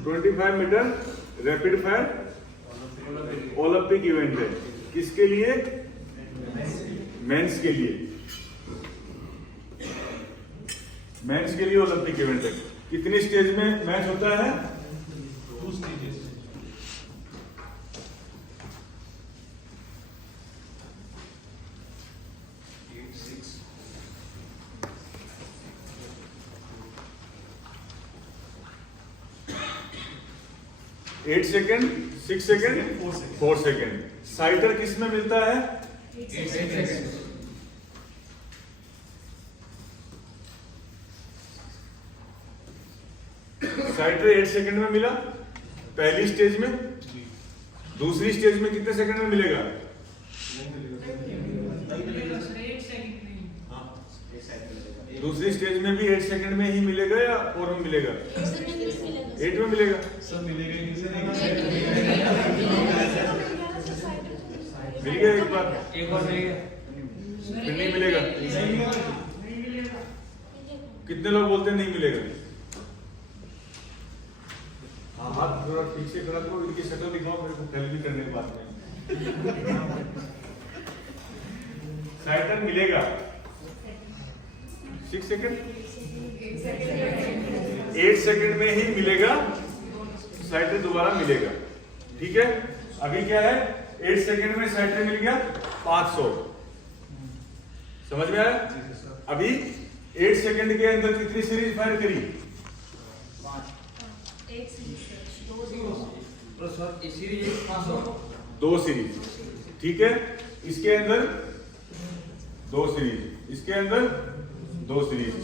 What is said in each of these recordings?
25 metre rapid fire Olympic event है। किसके लिए? मेंस के लिए। मेंस के लिए ओलंपिक इवेंट है। कितनी स्टेज में मैच होता है? 2 stages। Eight second, 6 second, 4 second. साइटर किस में मिलता है? 8 seconds। साइटर 8 सेकेंड में मिला पहली स्टेज में। दूसरी स्टेज में कितने सेकेंड में मिलेगा? दूसरी स्टेज में भी 8 सेकेंड में ही मिलेगा या 4 में मिलेगा? 8 में मिलेगा। सब मिलेगा ही नहीं। मिल गया एक बार, एक और मिलेगा। फिर नहीं मिलेगा। कितने लोग बोलते हैं नहीं मिलेगा? हाँ, हाथ थोड़ा ठीक से खड़ा करो, इनकी शक्ल दिखाओ मेरे को हेल्प भी करने के बाद में। साइटर मिलेगा 6 सेकेंड, 8 सेकेंड में ही मिलेगा। साइटर दोबारा मिलेगा। ठीक है, अभी क्या है? 8 सेकेंड में साइटर मिल गया 500। समझ में आया? अभी 8 सेकेंड के अंदर कितनी सीरीज फायर करी? 2 सीरीज। ठीक है, इसके अंदर 2 सीरीज, इसके अंदर 2 सीरीज।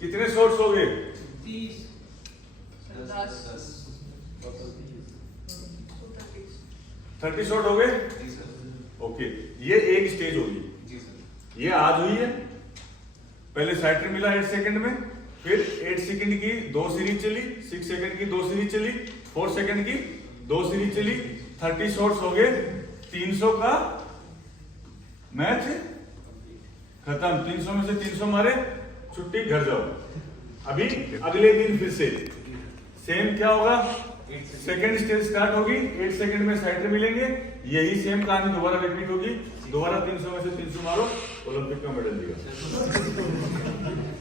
कितने शॉट्स हो गए? 30 शॉट हो गए। ओके, ये एक स्टेज होगी। ये आज हुई है। पहले साइटर मिला 8 सेकंड में, फिर 8 सेकंड की 2 सीरीज चली, 6 सेकंड की 2 सीरीज चली, 4 सेकंड की 2 सीरीज चली। 30 शॉट्स हो गए। 300 का मैच खत्म। 300 में से 300 मारे, छुट्टी, घर जाओ। अभी अगले दिन फिर से सेम क्या होगा? सेकेंड स्टेज स्टार्ट होगी। 8 सेकंड में साइटर मिलेंगे। यही सेम कहानी दोबारा रिपीट होगी। दोबारा 300 में से 300 मारो, ओलंपिक का मेडल देगा।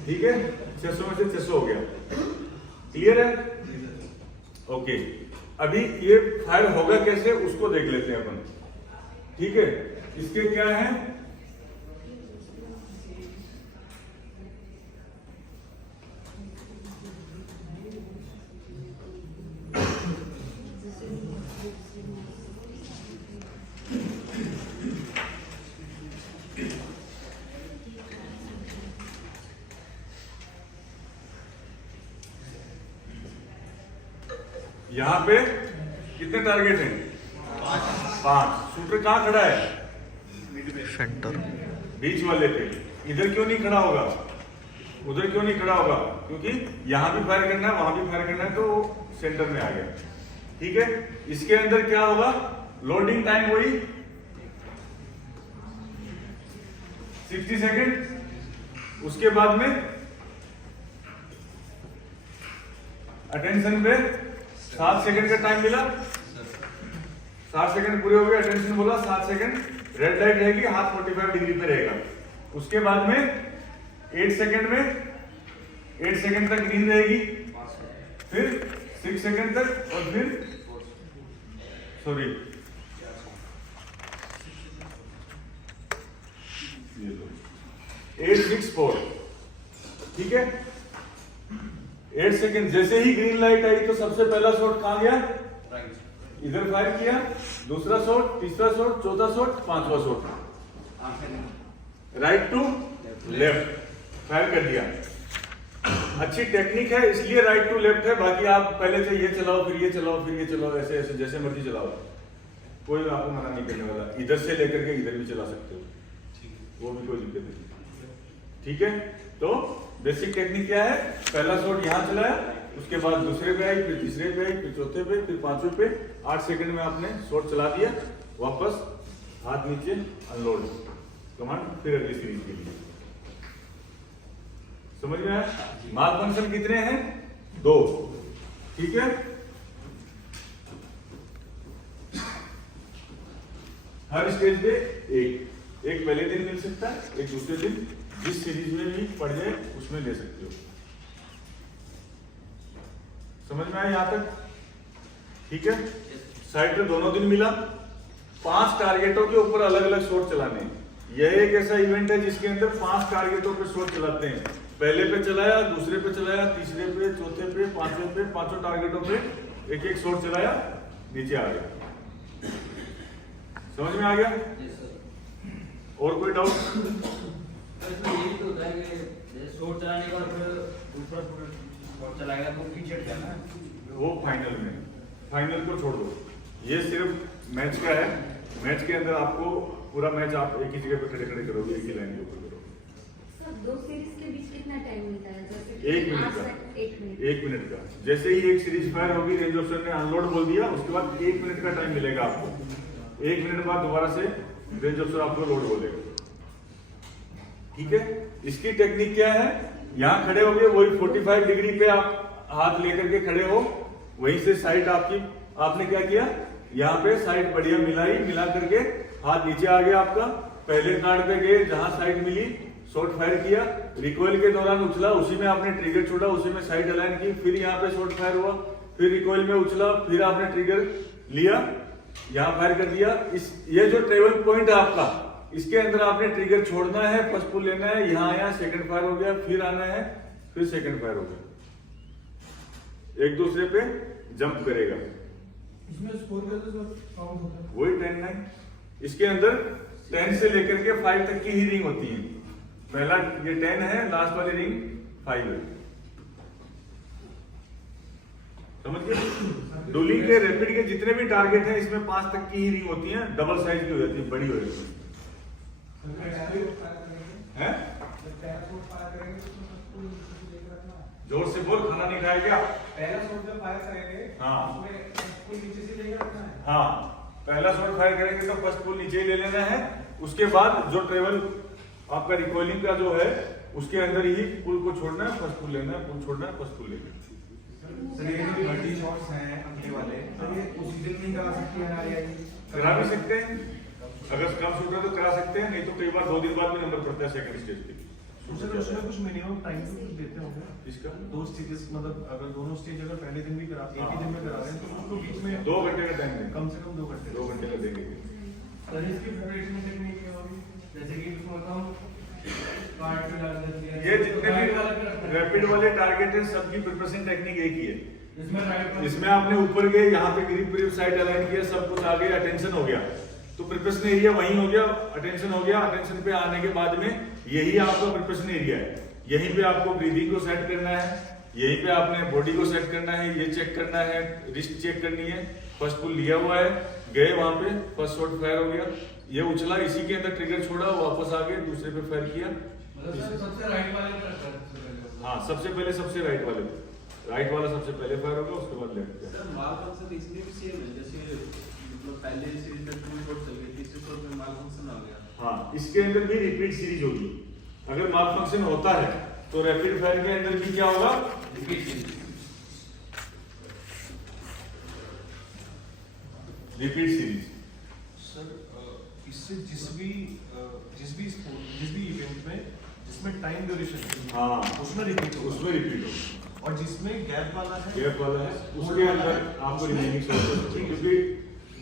ठीक है, 600 में से 600 हो गया। क्लियर है? ओके, अभी ये फायर होगा कैसे उसको देख लेते हैं अपन। ठीक है, इसके क्या है? यहां पे कितने टारगेट हैं? 5। शूटर कहां खड़ा है? सेंटर, बीच वाले पे। इधर क्यों नहीं खड़ा होगा? उधर क्यों नहीं खड़ा होगा? क्योंकि यहां भी फायर करना है, वहां भी फायर करना है, तो सेंटर में आ गया। ठीक है, इसके अंदर क्या होगा? लोडिंग टाइम हुई 60 सेकेंड। उसके बाद में अटेंशन पे 7 सेकंड का टाइम मिला। 7 सेकंड पूरे हो गए। अटेंशन बोला 7 सेकंड। रेड लाइट रहेगी, हाथ 45 डिग्री पे रहेगा। उसके बाद में 8 सेकंड में 8 सेकंड तक ग्रीन रहेगी, फिर 6 सेकंड तक, और फिर 8, 6, 4। ठीक है, 8 सेकंड। जैसे ही ग्रीन लाइट आई तो सबसे पहला शॉट कहां गया? इधर फायर किया। दूसरा शॉट, तीसरा शॉट, चौथा शॉट, 5वां shot right to left fire कर दिया। अच्छी टेक्निक है, इसलिए राइट टू लेफ्ट है। बाकी आप पहले से ये चलाओ, फिर ये चलाओ, फिर ये चलाओ, ऐसे ऐसे जैसे मर्जी चलाओ, कोई आपको मना नहीं करने वाला। इधर से लेकर के इधर भी चला सकते हो, वो भी कोई दिक्कत नहीं। ठीक है, तो बेसिक टेक्निक क्या है? पहला शॉट यहां चलाया, उसके बाद दूसरे पे आई, फिर तीसरे पे आई, फिर चौथे पे, फिर 5वें पे। 8 सेकंड में आपने शॉट चला दिया, वापस हाथ नीचे, अनलोड कमांड, फिर अगली सीरीज के लिए। समझ में आया? मार्क फंक्शन कितने हैं? 2। ठीक है, हर स्टेज पे एक पहले दिन मिल सकता है, एक दूसरे दिन, जिस सीरीज में भी पढ़ जाए उसमें ले सकते हो। समझ में आया यहां तक? ठीक है। साइटर दोनों दिन मिला, 5 टारगेटों के ऊपर अलग अलग शॉट चलाने। यह एक ऐसा इवेंट है जिसके अंदर 5 टारगेटों पे शॉट चलाते हैं। पहले पे चलाया, दूसरे पे चलाया, तीसरे पे, चौथे पे, पांचवें पे, 5 टारगेटों पे एक एक शॉट चलाया, नीचे आ गया। समझ में आ गया? और कोई डाउट? इसमें ये तो होता है कि शॉट चलाने के बाद दूसरा शॉट चलाएगा तो पीछे जाना है। वो फाइनल को छोड़ दो, ये सिर्फ मैच का है। मैच के अंदर आपको पूरा मैच आप एक ही जगह पे खड़े करोगे, एक ही लाइन के ऊपर करोगे। सर 2 सीरीज के बीच कितना टाइम मिलता है? जैसे 1 मिनट का। 1 मिनट। 1 मिनट का। जैसे ही एक सीरीज फायर होगी, रेंज ऑफिसर ने अनलोड बोल दिया, उसके बाद 1 मिनट का टाइम मिलेगा आपको। 1 मिनट बाद दोबारा से रेंज ऑफिसर आपको लोड बोलेगा। ठीक है। इसकी टेक्निक क्या है? यहाँ खड़े हो गए, वही 45 डिग्री पे आप हाथ लेकर के खड़े हो, वहीं से साइड आपने क्या किया, यहाँ पे साइड बढ़िया मिला करके हाथ नीचे आ गया आपका। पहले कार्ड पे गए, जहां साइड मिली शॉट फायर किया, रिकॉइल के दौरान उछला, उसी में आपने ट्रिगर छोड़ा, उसी में साइड अलाइन की, फिर यहाँ पे शॉट फायर हुआ, फिर रिकॉइल में उछला, फिर आपने ट्रिगर लिया, यहाँ फायर कर दिया। ये जो ट्रेवल पॉइंट है आपका, इसके अंदर आपने ट्रिगर छोड़ना है, फर्स्ट पुल लेना है, यहाँ आया, सेकंड फायर हो गया, फिर आना है, फिर सेकंड फायर हो गया, एक दूसरे पे जंप करेगा। इसमें स्कोर का तो काउंट होता है। वही 10-9। इसके अंदर 10 से लेकर के 5 तक की ही रिंग होती है। पहला ये 10 है, लास्ट वाली रिंग 5 है। समझ गए? डुलिंग के, रैपिड के जितने भी टारगेट हैं, इसमें 5 तक की ही रिंग होती है, डबल साइज की हो जाती है, बड़ी हो जाती है। जोर से बोल, खाना नहीं खाया क्या? पहला शॉट जब फायर करेंगे, हाँ। उसमें पुल नीचे से लेकर रखना है। हाँ, पहला शॉट फायर करेंगे तो फर्स्ट पुल नीचे ही ले लेना है। उसके बाद जो ट्रेवल आपका रिकॉइलिंग का जो है, उसके अंदर ही पुल को छोड़ना है, फर्स्ट पुल लेना है, पुल छोड़ना है, फर्स्ट पुल लेना है। सर ये जो 30 शॉट्स हैं अगले वाले, सर ये उसी दिन नहीं करा सकती है ना? करा भी सकते हैं, अगर कम शूट है तो करा सकते हैं, नहीं तो कई बार 2 दिन बाद भी नंबर पड़ता है सेकंड स्टेज पे। सर उसमें कुछ मिनिमम टाइम तो कुछ देते होंगे? इसका 2 स्टेजेस, मतलब अगर दोनों स्टेज अगर पहले दिन भी करा, एक ही दिन में करा रहे हैं तो उसको बीच में 2 घंटे का टाइम देंगे, कम से कम 2 घंटे। 2 घंटे का देंगे। सर इसकी प्रिपरेशन टेक्निक क्या होगी? जैसे कि इसमें बताऊं, कार्ड पे डाल देते हैं, ये जितने भी रैपिड वाले टारगेट है, सबकी प्रिपरेशन टेक्निक एक ही है। इसमें राइट इसमें आपने ऊपर गए, यहाँ पे ग्रिप साइड अलाइन किया, सब कुछ आ गया, अटेंशन हो गया, तो प्रिपरेशन एरिया वहीं हो गया, अटेंशन हो गया। अटेंशन पे आने के बाद में यही आपका प्रिपरेशन एरिया है। यहीं पे आपको ब्रीदिंग को सेट करना है, यहीं पे आपने बॉडी को सेट करना है, ये चेक करना है, रिस्ट चेक करनी है। फर्स्ट पुल लिया हुआ है, गए वहां पे, फर्स्ट शॉट फायर हो गया, ये उछला, इसी के अंदर ट्रिगर छोड़ा, वापस आ गए, दूसरे पे फायर किया। मतलब सबसे राइट वाले पर। हाँ, सबसे पहले सबसे राइट वाले, राइट वाला सबसे पहले फायर होगा, उसके बाद लेफ्ट। सर माल फंक्शन इसमें भी सेम है, जैसे मतलब पहले सीरीज में 2 शॉट चल गए, तीसरे शॉट में माल फंक्शन आ गया। हाँ, इसके अंदर भी रिपीट सीरीज होगी। अगर माल फंक्शन होता है तो रैपिड फायर के अंदर भी क्या होगा? Repeat series. Repeat series. Sir इससे जिस भी इवेंट में जिसमें टाइम ड्यूरेशन हाँ, उसमें रिपीट होगा, उसमें रिपीट होगा। और जिसमें गैप वाला है, गैप वाला है, उसके अंदर आपको रिमेनिंग शॉट, क्योंकि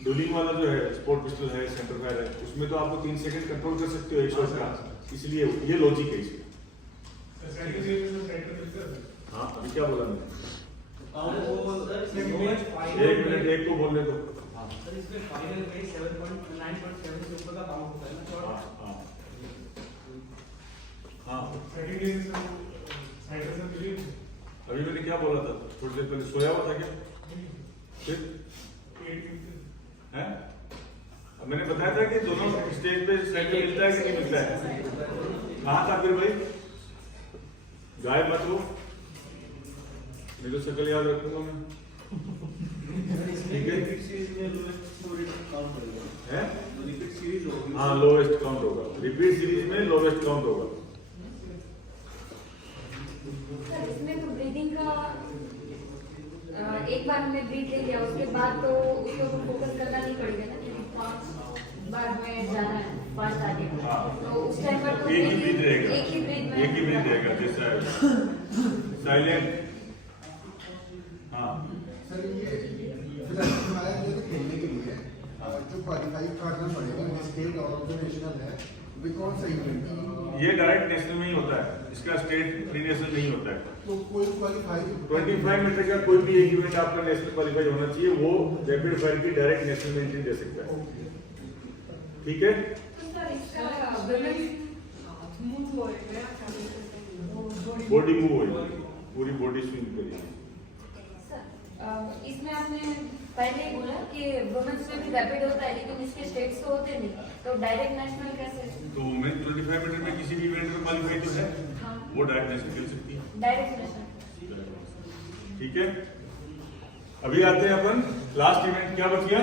डुलिंग वाला जो है, स्पोर्ट पिस्टल है, सेंटर फायर है, उसमें तो आपको 3 सेकंड कंट्रोल कर सकते हो एक शॉट का, इसलिए ये लॉजिक है इसका। हाँ, अभी क्या बोला मैंने? एक मिनट, एक को बोलने दो। हाँ सर इसमें फाइनल में 7.9.7 से ऊपर का काउंट होता है ना शॉट। हाँ हाँ, अभी मैंने क्या बोला था थोड़ी देर पहले? सोया हुआ था क्या? फिर है? अब मैंने बताया था कि दोनों स्टेज पे सेट मिलता है कि नहीं मिलता है। कहाँ था फिर भाई? गायब मत हो, मेरी तो शक्ल याद रखूंगा मैं। ठीक है? रिपीट सीरीज में लोएस्ट काउंट होगा है? तो रिपीट सीरीज होगी। हाँ, लोवेस्ट काउंट होगा, रिपीट सीरीज में लोवेस्ट काउंट होगा। सर इसमें तो ब्रीदिंग का एक बार हमने ब्रीथ ले लिया, उसके बाद तो उसको फोकस करना नहीं पड़ेगा ना, क्योंकि बाद में जाना है फर्स्ट आगे हाँ। तो उस टाइम पर तो एक ही ब्रीथ रहेगा, एक ही ब्रीथ में एक ही ब्रीथ रहेगा, जैसा साइलेंट। हाँ सर ये फिलहाल हमारा ये तो खेलने के लिए जो क्वालिफाई करना पड़ेगा स्टेट और नेशनल है वे कौन सा इवेंट है? ये डायरेक्ट नेशनल में ही होता है, इसका स्टेट प्री नेशनल नहीं होता है। तो कोई क्वालिफाई 25 मीटर का कोई भी एक इवेंट आपका नेशनल क्वालिफाई होना चाहिए, वो रैपिड फायर की डायरेक्ट नेशनल में एंट्री दे सकता है। ठीक है, तो सर इसका बैलेंस मूव हो रहा है बॉडी मूव होगी, पूरी बॉडी स्विंग करेगी। सर इसमें आपने पहले ही बोला कि वुमेन्स में भी रैपिड होता है लेकिन इसके स्टेट्स तो होते नहीं, तो डायरेक्ट नेशनल कैसे? तो वुमेन 25 मीटर में किसी भी इवेंट में क्वालिफाई तो है, हाँ वो डायरेक्ट नेशनल खेल सकती है। Direct national. ठीक है, अभी आते हैं अपन लास्ट इवेंट, क्या बच गया?